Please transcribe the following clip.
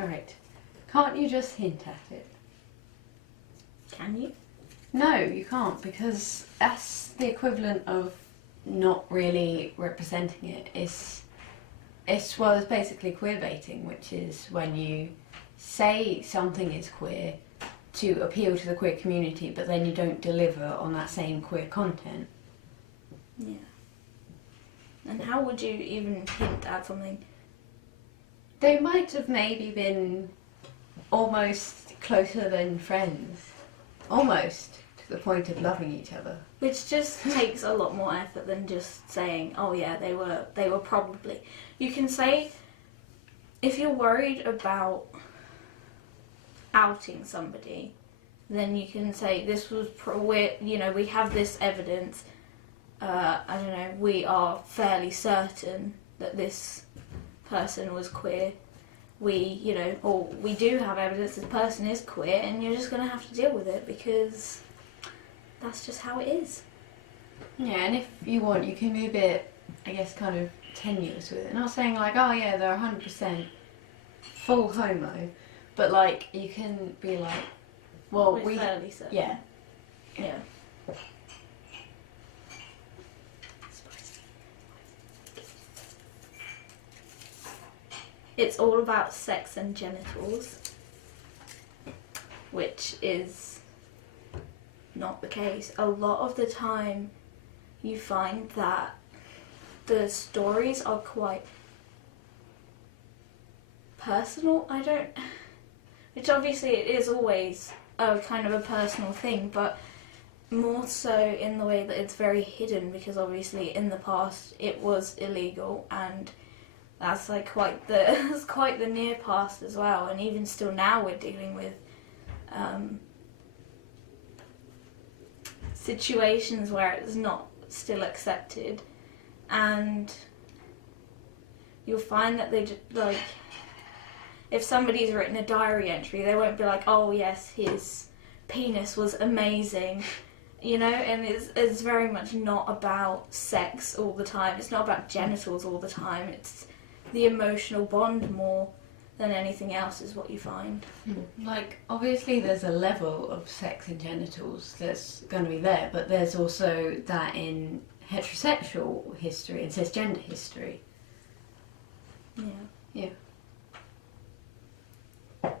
Alright. Can't you just hint at it? Can you? No, you can't, because that's the equivalent of not really representing it. It's basically queerbaiting, which is when you say something is queer to appeal to the queer community, but then you don't deliver on that same queer content. Yeah. And how would you even hint at something? They might have maybe been almost closer than friends. Almost to the point of loving each other. Which just takes a lot more effort than just saying, oh yeah, they were probably. You can say, if you're worried about outing somebody, then you can say, this was, we have this evidence, I don't know, we are fairly certain that this person was queer. We do have evidence this person is queer, and you're just going to have to deal with it because that's just how it is. Yeah, and if you want, you can be a bit, I guess, kind of tenuous with it. Not saying like, oh yeah, they're 100% full homo, but like, you can be like, well, We're fairly certain. Yeah. Yeah. It's all about sex and genitals, which is not the case. A lot of the time you find that the stories are quite personal. Which obviously it is always a kind of a personal thing, but more so in the way that it's very hidden, because obviously in the past it was illegal, and that's like quite the near past as well. And even still now we're dealing with situations where it's not still accepted, and you'll find that they like, if somebody's written a diary entry, they won't be like, oh yes, his penis was amazing, and it's very much not about sex all the time. It's not about genitals all the time. It's the emotional bond more than anything else is what you find. Like, obviously there's a level of sex and genitals that's going to be there, but there's also that in heterosexual history and cisgender history. Yeah. Yeah.